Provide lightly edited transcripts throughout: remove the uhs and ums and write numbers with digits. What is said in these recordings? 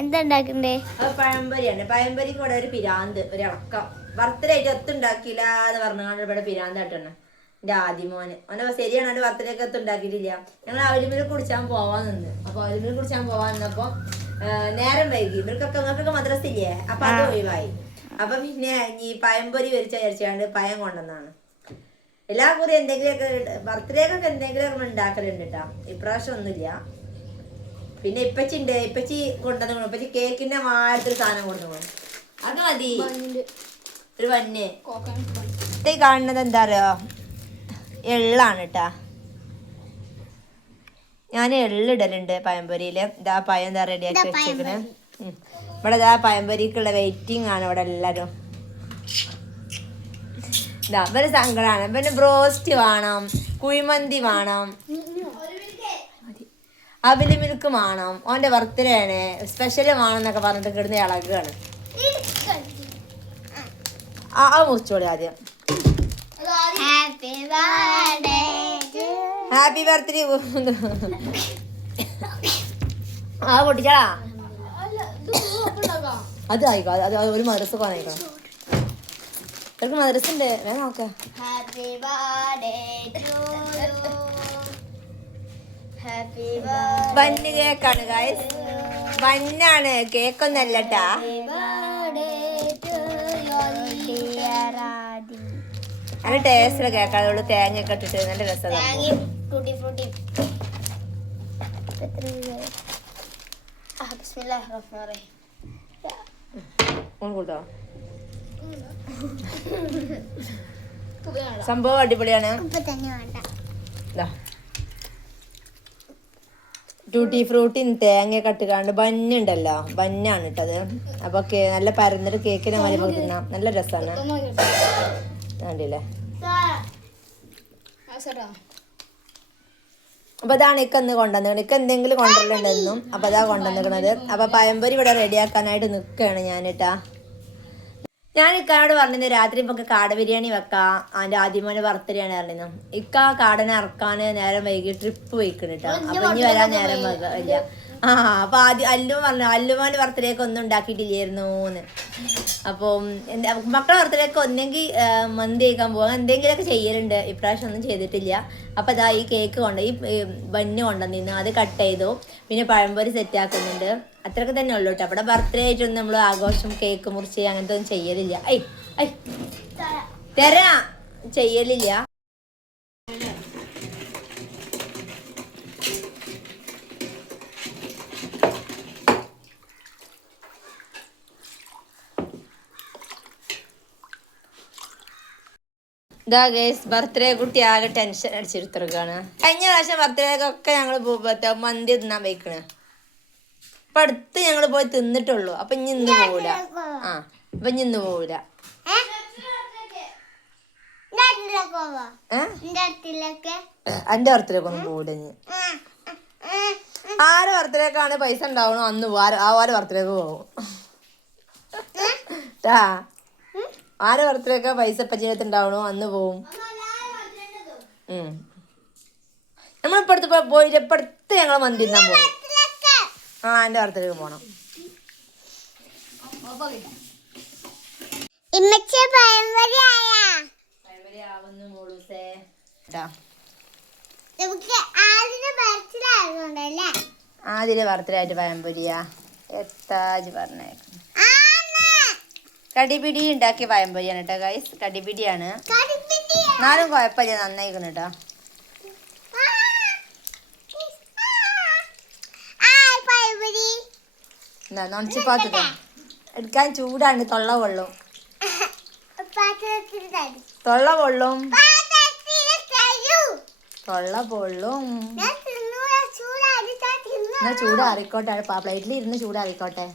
എന്താ പഴംപൊരിയാണ്. പഴംപൊരിക്ക് ഇവിടെ ഒരു പിരാന്ത്, ഒരു ഇറക്കം. ബർത്ത്ഡേ ആയിട്ട് ഒത്തുണ്ടാക്കിയില്ല എന്ന് പറഞ്ഞാണ്ട് ഇവിടെ പിരാന്തായിട്ടാണ് എന്റെ ആദ്യമോന്. അവനെ ശരിയാണ്, അവന്റെ ബർത്ത്ഡേക്ക് ഒത്തുണ്ടാക്കിയിട്ടില്ല. ഞങ്ങൾ അവലിമിൽ കുടിച്ചാൻ പോവാൻ നിന്ന്. അപ്പൊ അവലിമിൽ കുടിച്ചാൻ പോവാൻ നിന്നപ്പോ നേരം വൈകി. ഇവർക്കൊക്കെ മദ്രസ ഇല്ലേ, അപ്പൊ അത് ഒഴിവായി. അപ്പൊ പിന്നെ ഈ പഴംപൊരി വിചാരിച്ചാണ്ട് പഴം കൊണ്ടുവന്നാണ്. എല്ലാ കുറി എന്തെങ്കിലുമൊക്കെ ബർത്ത്ഡേക്കൊക്കെ എന്തെങ്കിലുമൊക്കെ ഉണ്ടാക്കലുണ്ട് കേട്ടാ. ഇപ്രാവശ്യം ഒന്നുമില്ല. പിന്നെ ഇപ്പച്ചി കൊണ്ടുവന്നു. ഇപ്പച്ചി കേക്കിന്റെ മാറ്റൊരു സാധനം കൊണ്ടുപോകും. അത് മതി. ഒരു വന്നെ കാണുന്നത് എന്താ അറിയോ, എള്ളാണ് കേട്ടാ. ഞാൻ എള്ളിടലുണ്ട് പഴംപൊരിയില്. ഇതാ പഴം എന്താ റെഡിയാക്കി വെച്ചേക്കണ്. ഇവിടെ ഇതാ പഴംപൊരിക്കുള്ള വെയിറ്റിംഗ് ആണ് ഇവിടെ എല്ലാരും. ഇതാ ഇവര് സങ്കടമാണ്. പിന്നെ ബ്രോസ്റ്റ് വേണം, കുഴിമന്തി വേണം, അവില് മിൽക്ക് വേണം, ഓന്റെ ബർത്ത്ഡേ ആണ്, സ്പെഷ്യല് വേണമെന്നൊക്കെ പറഞ്ഞിട്ട് കിടന്ന് ഇളകാണ്. ആ മുറിച്ചോളി ആദ്യം. Happy birthday. ആ പൊട്ടിച്ചാളാ. അത് ആയിക്കോ, അത് ഒരു മദ്രസ പോകാനായിക്കണം. ഇവർക്ക് മദ്രസ ഉണ്ട്, വേഗം നോക്കാം. ബന്ന് കേക്കാണ് ഗൈസ്, ബന്നാണ്, കേക്കൊന്നല്ല ട്ടാ. നല്ല ടേസ്റ്റുള്ള കേക്കാണ്. അതുകൊണ്ട് തേങ്ങയൊക്കെ ഇട്ടിട്ട് നല്ല രസമാണ്. സംഭവം അടിപൊളിയാണ്. ടൂട്ടി ഫ്രൂട്ടി തേങ്ങയൊക്കെ ഇട്ടുകാണ്ട് ബന്നുണ്ടല്ലോ, ബന്നാണ് ഇട്ടത്. അപ്പൊ നല്ല പരന്നിട്ട് കേക്കിനെ മാതിരി നമുക്ക് തിന്നാം. നല്ല രസമാണ്. കണ്ടില്ലേ? അപ്പൊ അതാണ് ഇന്ന് കൊണ്ടുവന്നത്. ഇക്ക എന്തെങ്കിലും കൊണ്ടുവരലുണ്ടെന്നും. അപ്പൊ അതാ കൊണ്ടുവന്നിരിക്കണത്. അപ്പൊ പഴംപൊരി ഇവിടെ റെഡിയാക്കാനായിട്ട് നിൽക്കുകയാണ് ഞാനിട്ടാ. ഞാൻ ഇക്കാനോട് പറഞ്ഞിരുന്നു രാത്രി ഇപ്പൊ കാട ബിരിയാണി വെക്കാം, അവന്റെ ആദ്യമോന്റെ ബർത്ത്ഡേ ആണ് പറഞ്ഞിരുന്നു. ഇക്ക കാടനെ ഇറക്കാന് നേരം വൈകി ട്രിപ്പ് പോയിക്കണം കേട്ടോ. അപ്പൊ ഇനി വരാൻ നേരം വൈകില്ല. അപ്പൊ അല്ലു പറഞ്ഞു അല്ലുമോന്റെ ബർത്ത്ഡേക്ക് ഒന്നും ഉണ്ടാക്കിയിട്ടില്ലായിരുന്നൂന്ന്. അപ്പം മക്കളുടെ ബർത്ത്ഡേക്ക് ഒന്നെങ്കിൽ മന്തി കഴിക്കാൻ പോകാൻ എന്തെങ്കിലുമൊക്കെ ചെയ്യലുണ്ട്. ഇപ്രാവശ്യം ഒന്നും ചെയ്തിട്ടില്ല. അപ്പൊ അതാ ഈ കേക്ക് ഈ ബന്ന് കൊണ്ടുവന്നിരുന്നു, അത് കട്ട് ചെയ്തു. പിന്നെ പഴംപൊരി സെറ്റ് ആക്കുന്നുണ്ട്. അത്രയൊക്കെ തന്നെ ഉള്ളൂ കേട്ടോ. അവിടെ ബർത്ത്ഡേ ആയിട്ടൊന്നും നമ്മൾ ആഘോഷം കേക്ക് മുറിച്ച് അങ്ങനത്തെ ഒന്നും ചെയ്യലില്ല. തരാ ചെയ്യലില്ല. ഇതാ ഗേസ്, ബർത്ത്ഡേ കുട്ടി ആകെ ടെൻഷൻ അടിച്ചിരുത്തിരിക്കാണ്. കഴിഞ്ഞ പ്രാവശ്യം ബർത്ത്ഡേക്കൊക്കെ ഞങ്ങൾ മന്തി തിന്നാൻ പോയിക്കണ്. ഇപ്പൊ അടുത്ത് ഞങ്ങൾ പോയി തിന്നിട്ടുള്ളൂ. അപ്പൊ ഇനി ഇന്ന് പോവില്ല. അപ്പൊ ഇനി ഇന്ന് പോവില്ല. എന്റെ ബർത്ത്ഡേക്ക് ഒന്നും പോവില്ല. ഇനി ആര് ബർത്ത്ഡേക്കാണ് പൈസ ഉണ്ടാവണോ അന്ന് ആര് ബർത്ത്ഡേക്ക് പോകും. ആരെ ബർത്ത്ഡേക്കാ പൈസ ഇപ്പൊ ജീവിതത്തിൽ ഉണ്ടാവണോ അന്ന് പോവും. നമ്മളിപ്പടുത്ത് പോയി ഇപ്പടുത്ത് ഞങ്ങൾ മന്തി തിന്നാൻ പോകും. എന്റെ ബർത്ത്ഡേക്ക് പോണം. ആദ്യ ബർത്ത്ഡേ ആയിട്ട് പഴംപൊരിയാ എത്താജ് പറഞ്ഞേക്കണം. കടിപിടി ഉണ്ടാക്കിയ പഴംപൊരിയാണ് കേട്ടോ ഗൈസ്. കടിപിടിയാണ്, എന്നാലും കുഴപ്പമില്ല, നന്നായിക്കണം കേട്ടോ. എന്താ നൊണച്ചിപ്പാത്തത് എടുക്കാൻ ചൂടാണ്. തൊള്ള പൊള്ളും. എന്നാ ചൂടാറിക്കോട്ടെ. പ്ലേറ്റിൽ ഇരുന്ന് ചൂടാറിക്കോട്ടെ.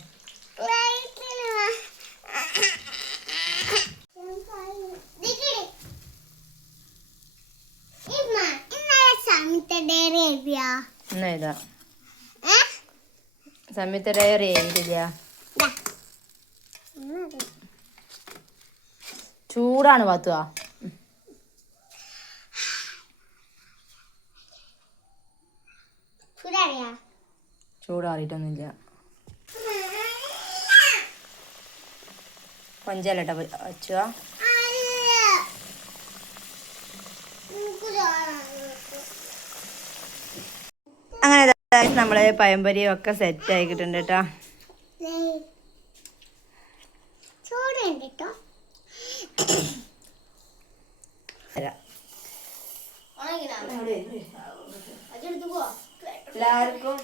സമയത്ത് ഡയറി എഴുതില്ല. ചൂടാണ് പാത്തുക. ചൂടാറിയിട്ടൊന്നുമില്ല. കൊഞ്ചല്ലട്ട വച്ചുക. അങ്ങനെ നമ്മള് പഴംപൊരിയും ഒക്കെ സെറ്റ് ആക്കിയിട്ടുണ്ട് കേട്ടോ. എല്ലാവർക്കും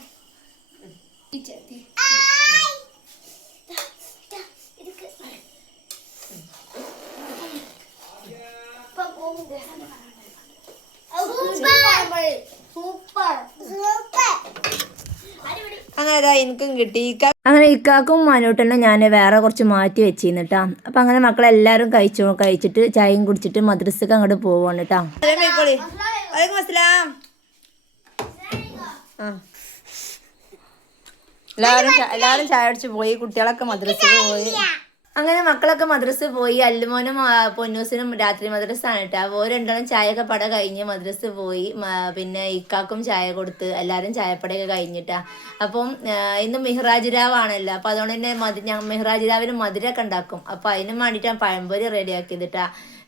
അങ്ങനെ എനിക്കും കിട്ടി. അങ്ങനെ ഇക്കാക്കും മനോട്ടനും ഞാൻ വേറെ കുറച്ച് മാറ്റി വെച്ചിരുന്നു കേട്ടോ. അപ്പം അങ്ങനെ മക്കളെല്ലാവരും കഴിച്ചിട്ട് ചായയും കുടിച്ചിട്ട് മദ്രസക്ക് അങ്ങോട്ട് പോവാണ് കേട്ടോ. എല്ലാവരും ചായ അടിച്ച് പോയി. കുട്ടികളൊക്കെ മദ്രസക്ക് പോയി. അങ്ങനെ മക്കളൊക്കെ മദ്രസ പോയി. അല്ലുമോനും പൊന്നൂസിനും രാത്രി മദ്രസ ആണ് കേട്ടോ. ഓ രണ്ടാളും ചായയൊക്കെ പട കഴിഞ്ഞ് മദ്രസ പോയി. പിന്നെ ഇക്കാക്കും ചായ കൊടുത്ത് എല്ലാവരും ചായപ്പടയൊക്കെ കഴിഞ്ഞിട്ടാ. അപ്പം ഇന്ന് മിഹ്റാജ് രാവാണല്ലോ. അപ്പം അതുകൊണ്ട് തന്നെ മിഹ്റാജ് രാവിന് മധുരമൊക്കെ ഉണ്ടാക്കും. അപ്പം അതിനും വേണ്ടിയിട്ടാണ് പഴംപൊരി റെഡിയാക്കിയത് കേട്ടാ.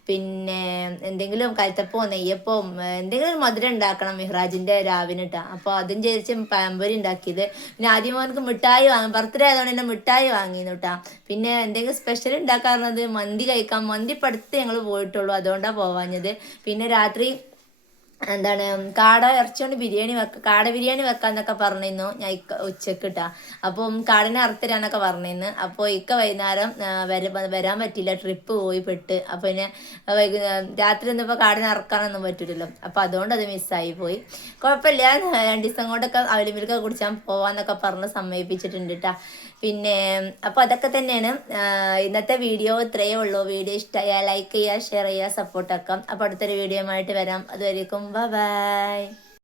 പിന്നെ എന്തെങ്കിലും കൽത്തപ്പോ നെയ്യപ്പോ എന്തെങ്കിലും മധുരം ഉണ്ടാക്കണം മിഹ്റാജിന്റെ രാവിന് കേട്ടാ. അപ്പോൾ അതും ചേർച്ച് പഴംപൊരി ഉണ്ടാക്കിയത്. പിന്നെ ആദ്യം മോനക്ക് മിഠായി വാങ്ങും. ബർത്ത്ഡേ ആയതുകൊണ്ട് തന്നെ മിഠായി വാങ്ങിയിരുന്നു കേട്ടാ. പിന്നെ എന്തെങ്കിലും സ്പെഷ്യൽ ഉണ്ടാക്കാറുള്ളത് മന്തി കഴിക്കാം. മന്തി പടുത്ത് ഞങ്ങൾ പോയിട്ടുള്ളൂ, അതുകൊണ്ടാണ് പോവാഞ്ഞത്. പിന്നെ രാത്രി എന്താണ് കാട ഇറച്ചിയോണ്ട് കാട ബിരിയാണി വെക്കാന്നൊക്കെ പറഞ്ഞിരുന്നു ഞാൻ ഉച്ചക്ക് ഇട്ടാ. അപ്പം കാടിനെ അറുത്തരാന്നൊക്കെ പറഞ്ഞിരുന്നു. അപ്പോൾ ഇക്ക വൈകുന്നേരം വരാൻ പറ്റില്ല, ട്രിപ്പ് പോയി പെട്ട്. അപ്പോൾ പിന്നെ രാത്രി ഒന്നിപ്പോൾ കാടിനെ ഇറക്കാനൊന്നും പറ്റില്ലല്ലോ. അപ്പോൾ അതുകൊണ്ട് അത് മിസ്സായി പോയി. കുഴപ്പമില്ല, 2 ദിവസം കൊണ്ടൊക്കെ അവലിമിൽക്കൊക്കെ കുടിച്ചാൽ പോവാന്നൊക്കെ പറഞ്ഞ് സമ്മതിപ്പിച്ചിട്ടുണ്ട് കേട്ടാ. പിന്നെ അപ്പോൾ അതൊക്കെ തന്നെയാണ് ഇന്നത്തെ വീഡിയോ. ഇത്രയേ ഉള്ളൂ. വീഡിയോ ഇഷ്ടമായാൽ ലൈക്ക് ചെയ്യുക, ഷെയർ ചെയ്യുക, സപ്പോർട്ടാക്കാം. അപ്പോൾ അടുത്തൊരു വീഡിയോ ആയിട്ട് വരാം. അതുവരേക്കും ബൈ.